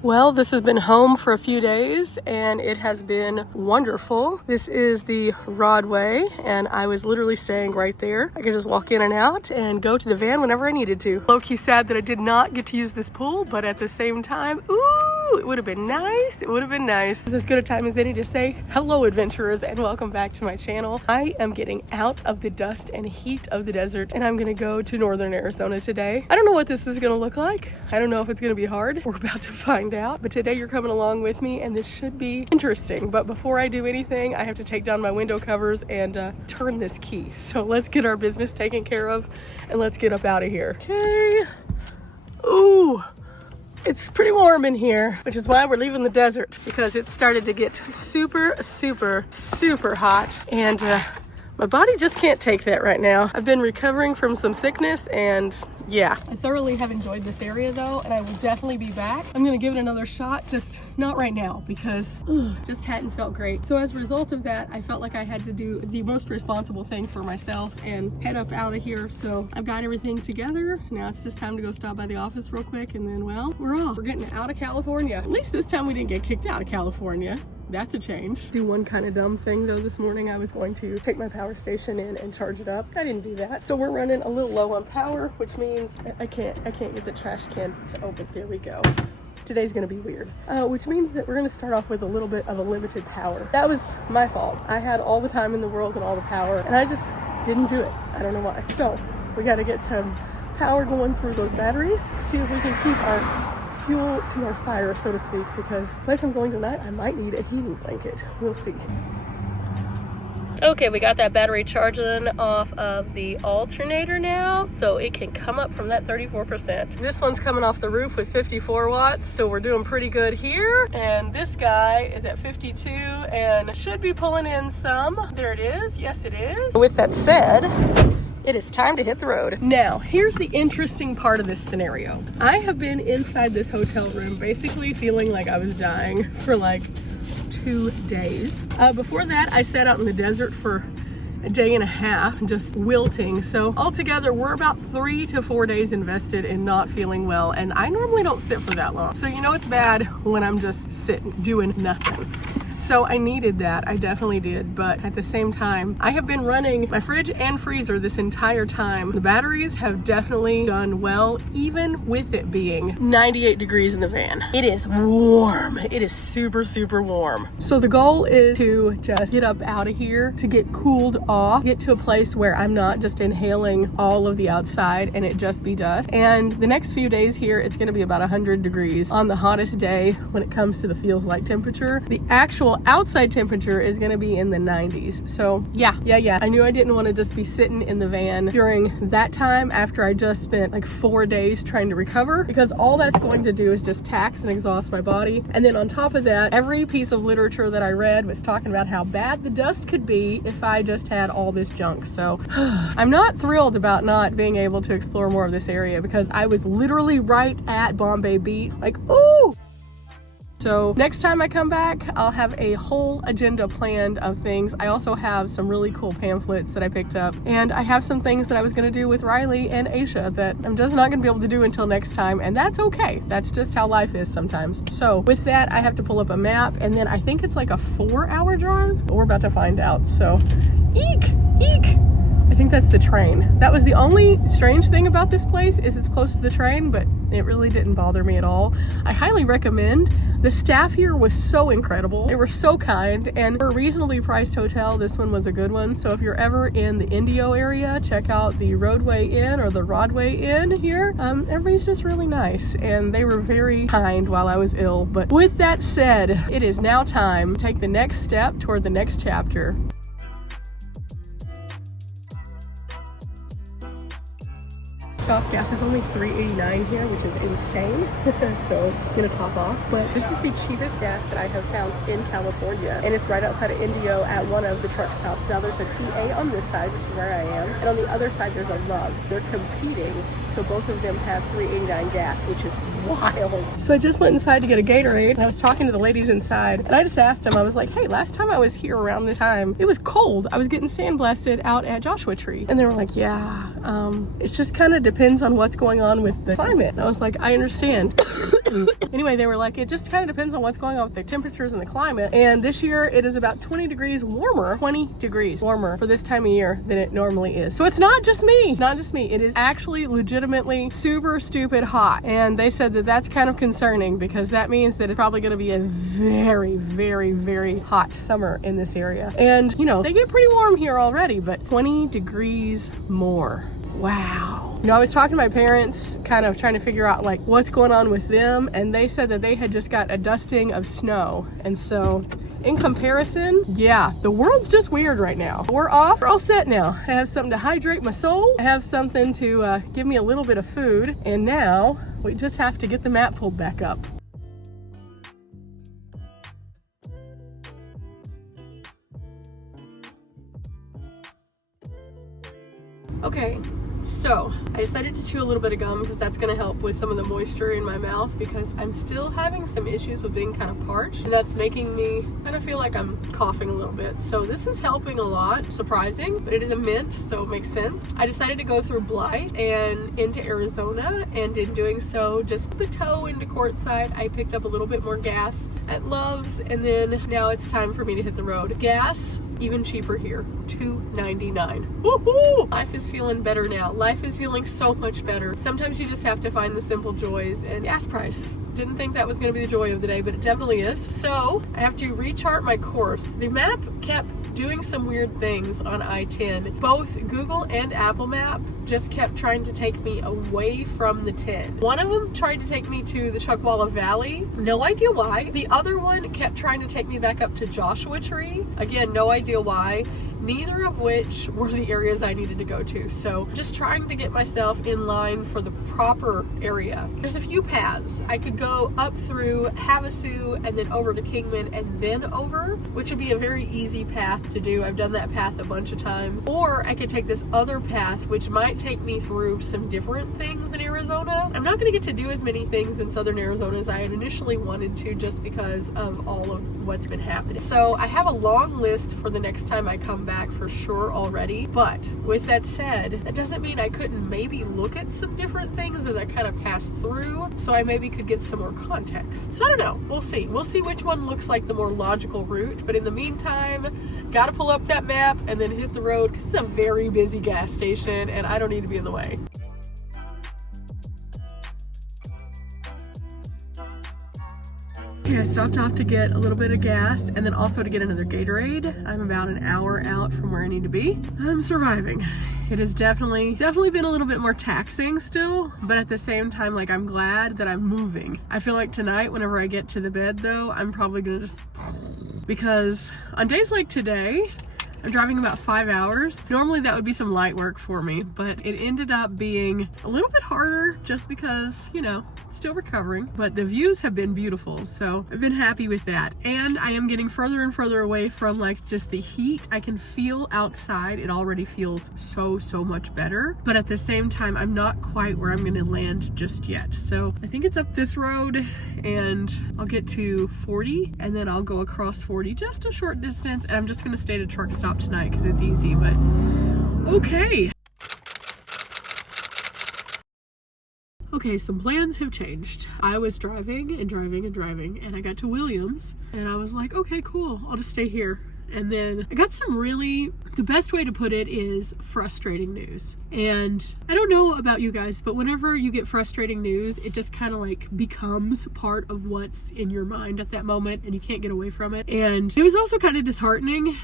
Well, this has been home for a few days and it has been wonderful. This is the Rodway and I was literally staying right there. I could just walk in and out and go to the van whenever I needed to. Low-key sad that I did not get to use this pool, but at the same time, ooh, it would have been nice. It would have been nice. This is as good a time as any to say hello, adventurers, and welcome back to my channel. I am getting out of the dust and heat of the desert and I'm gonna go to northern Arizona today. I don't know what this is gonna look like. I don't know if it's gonna be hard. We're about to find out, but today you're coming along with me and this should be interesting. But before I do anything, I have to take down my window covers and turn this key. So let's get our business taken care of and let's get up out of here. Okay. Ooh, it's pretty warm in here, which is why we're leaving the desert, because it started to get super hot and my body just can't take that right now. I've been recovering from some sickness and yeah. I thoroughly have enjoyed this area though, and I will definitely be back. I'm gonna give it another shot, just not right now because just hadn't felt great. So as a result of that, I felt like I had to do the most responsible thing for myself and head up out of here. So I've got everything together. Now it's just time to go stop by the office real quick and then, well, we're off. We're getting out of California. At least this time we didn't get kicked out of California. That's a change. Do one kind of dumb thing though this morning. I was going to take my power station in and charge it up. I didn't do that. So we're running a little low on power, which means I can't get the trash can to open. There we go. Today's gonna be weird. Which means that we're gonna start off with a little bit of a limited power. That was my fault. I had all the time in the world and all the power and I just didn't do it. I don't know why. So we gotta get some power going through those batteries, see if we can keep our fuel to our fire, so to speak, because the place I'm going tonight, I might need a heating blanket. We'll see. Okay, we got that battery charging off of the alternator now, so it can come up from that 34%. This one's coming off the roof with 54 watts, so we're doing pretty good here. And this guy is at 52 and should be pulling in some. There it is. Yes, it is. With that said, it is time to hit the road. Now, here's the interesting part of this scenario. I have been inside this hotel room basically feeling like I was dying for like 2 days. Before that, I sat out in the desert for a day and a half, just wilting. So altogether, we're about 3 to 4 days invested in not feeling well. And I normally don't sit for that long. So you know it's bad when I'm just sitting, doing nothing. So I needed that, I definitely did, but at the same time, I have been running my fridge and freezer this entire time. The batteries have definitely done well, even with it being 98 degrees in the van. It is warm. It is super warm. So the goal is to just get up out of here, to get cooled off, get to a place where I'm not just inhaling all of the outside and it just be dust. And the next few days here, it's gonna be about 100 degrees on the hottest day when it comes to the feels like temperature. The actual outside temperature is going to be in the 90s. So yeah. I knew I didn't want to just be sitting in the van during that time after I just spent like 4 days trying to recover, because all that's going to do is just tax and exhaust my body. And then on top of that, every piece of literature that I read was talking about how bad the dust could be if I just had all this junk. So I'm not thrilled about not being able to explore more of this area, because I was literally right at Bombay Beach, like, ooh! So next time I come back, I'll have a whole agenda planned of things. I also have some really cool pamphlets that I picked up, and I have some things that I was gonna do with Riley and Aisha that I'm just not gonna be able to do until next time, and that's okay. That's just how life is sometimes. So with that, I have to pull up a map, and then I think it's like a 4-hour drive, but we're about to find out. So eek. I think that's the train. That was the only strange thing about this place, is it's close to the train, but it really didn't bother me at all. I highly recommend. The staff here was so incredible. They were so kind, and for a reasonably priced hotel, this one was a good one. So if you're ever in the Indio area, check out the Roadway Inn or the Rodway Inn here. Everybody's just really nice, and they were very kind while I was ill. But with that said, it is now time to take the next step toward the next chapter. Off gas is only $3.89 here, which is insane. So I'm gonna top off, but this is the cheapest gas that I have found in California, and it's right outside of Indio at one of the truck stops. Now there's a TA on this side, which is where I am, and on the other side there's a Love's. They're competing, so both of them have $3.89 gas, which is wild. So I just went inside to get a Gatorade, and I was talking to the ladies inside, and I just asked them, I was like, hey, last time I was here around the time, it was cold. I was getting sandblasted out at Joshua Tree. And they were like, yeah, it's just kind of depends on what's going on with the climate. And I was like, I understand. Anyway, they were like, it just kind of depends on what's going on with the temperatures and the climate. And this year it is about 20 degrees warmer for this time of year than it normally is. So it's not just me, It is actually legitimately super stupid hot. And they said that that's kind of concerning because that means that it's probably going to be a very, very, very hot summer in this area. And you know, they get pretty warm here already, but 20 degrees more. Wow. You know, I was talking to my parents, kind of trying to figure out like what's going on with them, and they said that they had just got a dusting of snow. And so in comparison, yeah, the world's just weird right now. We're off, we're all set now. I have something to hydrate my soul. I have something to give me a little bit of food. And now we just have to get the map pulled back up. Okay, so I decided to chew a little bit of gum because that's going to help with some of the moisture in my mouth because I'm still having some issues with being kind of parched, and that's making me kind of feel like I'm coughing a little bit. So this is helping a lot. Surprising, but it is a mint, so it makes sense. I decided to go through Blythe and into Arizona, and in doing so, just the toe into Quartzsite, I picked up a little bit more gas at Love's, and then now it's time for me to hit the road. Gas, even cheaper here, $2.99. Woohoo! Life is feeling better now. Life is feeling so much better. Sometimes you just have to find the simple joys, and gas price. Didn't think that was going to be the joy of the day, but it definitely is. So I have to rechart my course. The map kept doing some weird things on I-10. Both Google and Apple Map just kept trying to take me away from the 10. One of them tried to take me to the Chuckwalla Valley. No idea why. The other one kept trying to take me back up to Joshua Tree. Again, no idea why. Neither of which were the areas I needed to go to. So just trying to get myself in line for the proper area. There's a few paths. I could go up through Havasu and then over to Kingman and then over, which would be a very easy path to do. I've done that path a bunch of times. Or I could take this other path, which might take me through some different things in Arizona. I'm not going to get to do as many things in southern Arizona as I had initially wanted to just because of all of what's been happening. So I have a long list for the next time I come back for sure already, but with that said, that doesn't mean I couldn't maybe look at some different things as I kind of pass through, so I maybe could get some more context. So I don't know, we'll see which one looks like the more logical route, but in the meantime, gotta pull up that map and then hit the road because it's a very busy gas station and I don't need to be in the way. Okay, I stopped off to get a little bit of gas and then also to get another Gatorade. I'm about an hour out from where I need to be. I'm surviving. It has definitely been a little bit more taxing still, but at the same time, like, I'm glad that I'm moving. I feel like tonight, whenever I get to the bed though, I'm probably gonna just, because on days like today, I'm driving about 5 hours. Normally that would be some light work for me, but it ended up being a little bit harder just because, you know, still recovering, but the views have been beautiful. So I've been happy with that. And I am getting further and further away from like just the heat. I can feel outside. It already feels so much better. But at the same time, I'm not quite where I'm gonna land just yet. So I think it's up this road and I'll get to 40 and then I'll go across 40 just a short distance. And I'm just gonna stay at a truck stop tonight because it's easy, but okay. Okay, some plans have changed. I was driving and I got to Williams and I was like, okay, cool, I'll just stay here. And then I got some really, the best way to put it is frustrating news. And I don't know about you guys, but whenever you get frustrating news, it just kind of like becomes part of what's in your mind at that moment and you can't get away from it. And it was also kind of disheartening.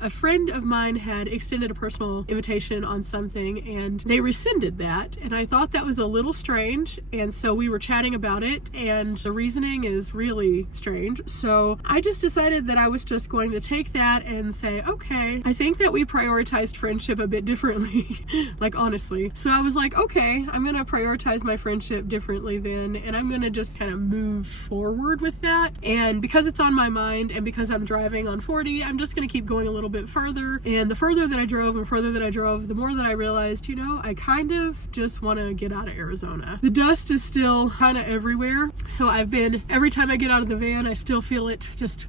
A friend of mine had extended a personal invitation on something and they rescinded that. And I thought that was a little strange. And so we were chatting about it and the reasoning is really strange. So I just decided that I was just going to take that and say, okay, I think that we prioritized friendship a bit differently, like honestly. So I was like, okay, I'm gonna prioritize my friendship differently then, and I'm gonna just kind of move forward with that. And because it's on my mind and because I'm driving on 40, I'm just gonna keep going a little bit further. And the further that I drove and further that I drove, the more that I realized, you know, I kind of just want to get out of Arizona. The dust is still kind of everywhere. So every time I get out of the van, I still feel it just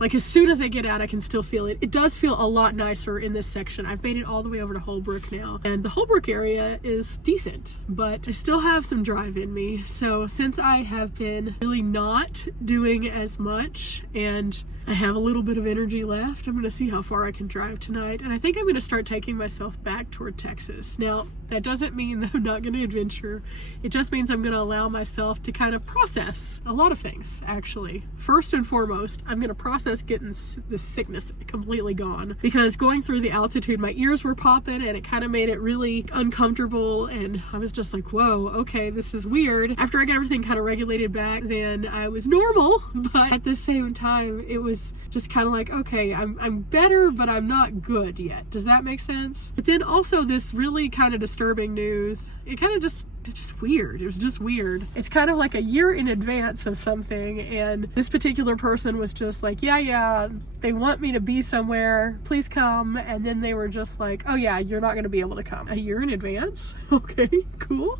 like as soon as I get out, I can still feel it. It does feel a lot nicer in this section. I've made it all the way over to Holbrook now, and the Holbrook area is decent, but I still have some drive in me. So since I have been really not doing as much and I have a little bit of energy left, I'm going to see how far I can drive tonight. And I think I'm going to start taking myself back toward Texas. Now, that doesn't mean that I'm not going to adventure. It just means I'm going to allow myself to kind of process a lot of things, actually. First and foremost, I'm going to process getting this sickness completely gone. Because going through the altitude, my ears were popping and it kind of made it really uncomfortable. And I was just like, whoa, okay, this is weird. After I got everything kind of regulated back, then I was normal. But at the same time, it was just kind of like, okay, I'm better, but I'm not good yet. Does that make sense? But then also this really kind of disturbing news, it kind of just, it's just weird. It was just weird. It's kind of like a year in advance of something, and this particular person was just like, yeah, they want me to be somewhere, please come. And then they were just like, oh yeah, you're not going to be able to come. A year in advance? Okay, cool.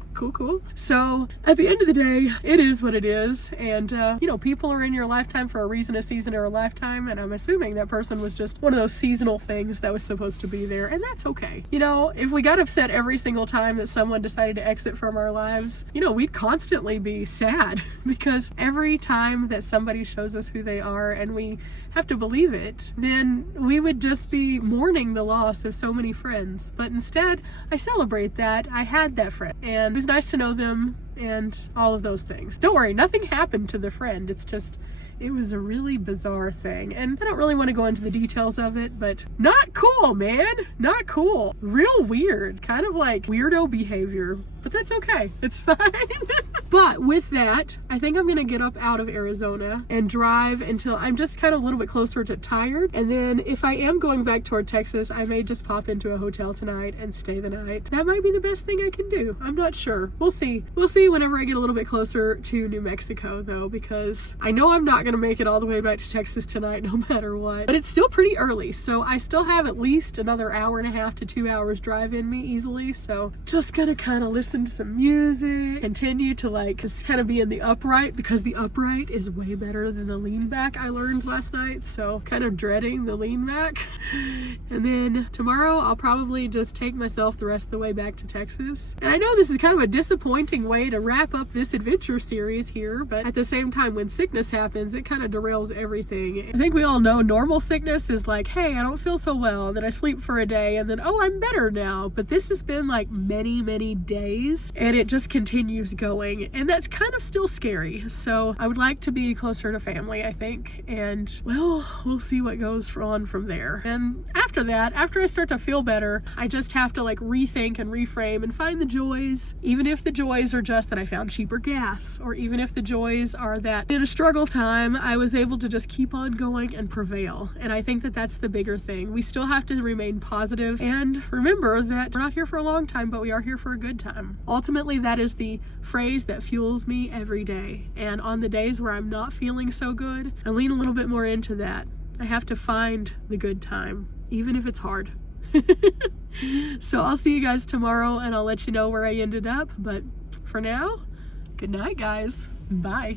So at the end of the day, it is what it is. And, you know, people are in your lifetime for a reason, a season, or a lifetime. And I'm assuming that person was just one of those seasonal things that was supposed to be there. And that's okay. You know, if we got upset every single time that someone decided to exit from our lives, you know, we'd constantly be sad because every time that somebody shows us who they are and we have to believe it, then we would just be mourning the loss of so many friends. But instead, I celebrate that I had that friend and it was nice to know them and all of those things. Don't worry, nothing happened to the friend. It's just, it was a really bizarre thing. And I don't really want to go into the details of it, but not cool, man. Not cool. Real weird. Kind of like weirdo behavior. But that's okay. It's fine. But with that, I think I'm going to get up out of Arizona and drive until I'm just kind of a little bit closer to tired. And then if I am going back toward Texas, I may just pop into a hotel tonight and stay the night. That might be the best thing I can do. I'm not sure. We'll see. We'll see whenever I get a little bit closer to New Mexico, though, because I know I'm not going to make it all the way back to Texas tonight no matter what. But it's still pretty early, so I still have at least another hour and a half to 2 hours drive in me easily. So just gonna kind of listen to some music, continue to like just kind of be in the upright, because the upright is way better than the lean back, I learned last night. So kind of dreading the lean back. And then tomorrow I'll probably just take myself the rest of the way back to Texas. And I know this is kind of a disappointing way to wrap up this adventure series here, but at the same time, when sickness happens, it kind of derails everything. I think we all know normal sickness is like, hey, I don't feel so well, then I sleep for a day and then, oh, I'm better now. But this has been like many days and it just continues going, and that's kind of still scary. So I would like to be closer to family, I think, and well, we'll see what goes on from there. And after that, after I start to feel better, I just have to like rethink and reframe and find the joys, even if the joys are just that I found cheaper gas, or even if the joys are that in a struggle time I was able to just keep on going and prevail. And I think that that's the bigger thing. We still have to remain positive and remember that we're not here for a long time, but we are here for a good time. Ultimately, that is the phrase that fuels me every day. And on the days where I'm not feeling so good, I lean a little bit more into that. I have to find the good time, even if it's hard. So I'll see you guys tomorrow and I'll let you know where I ended up. But for now, good night, guys. Bye.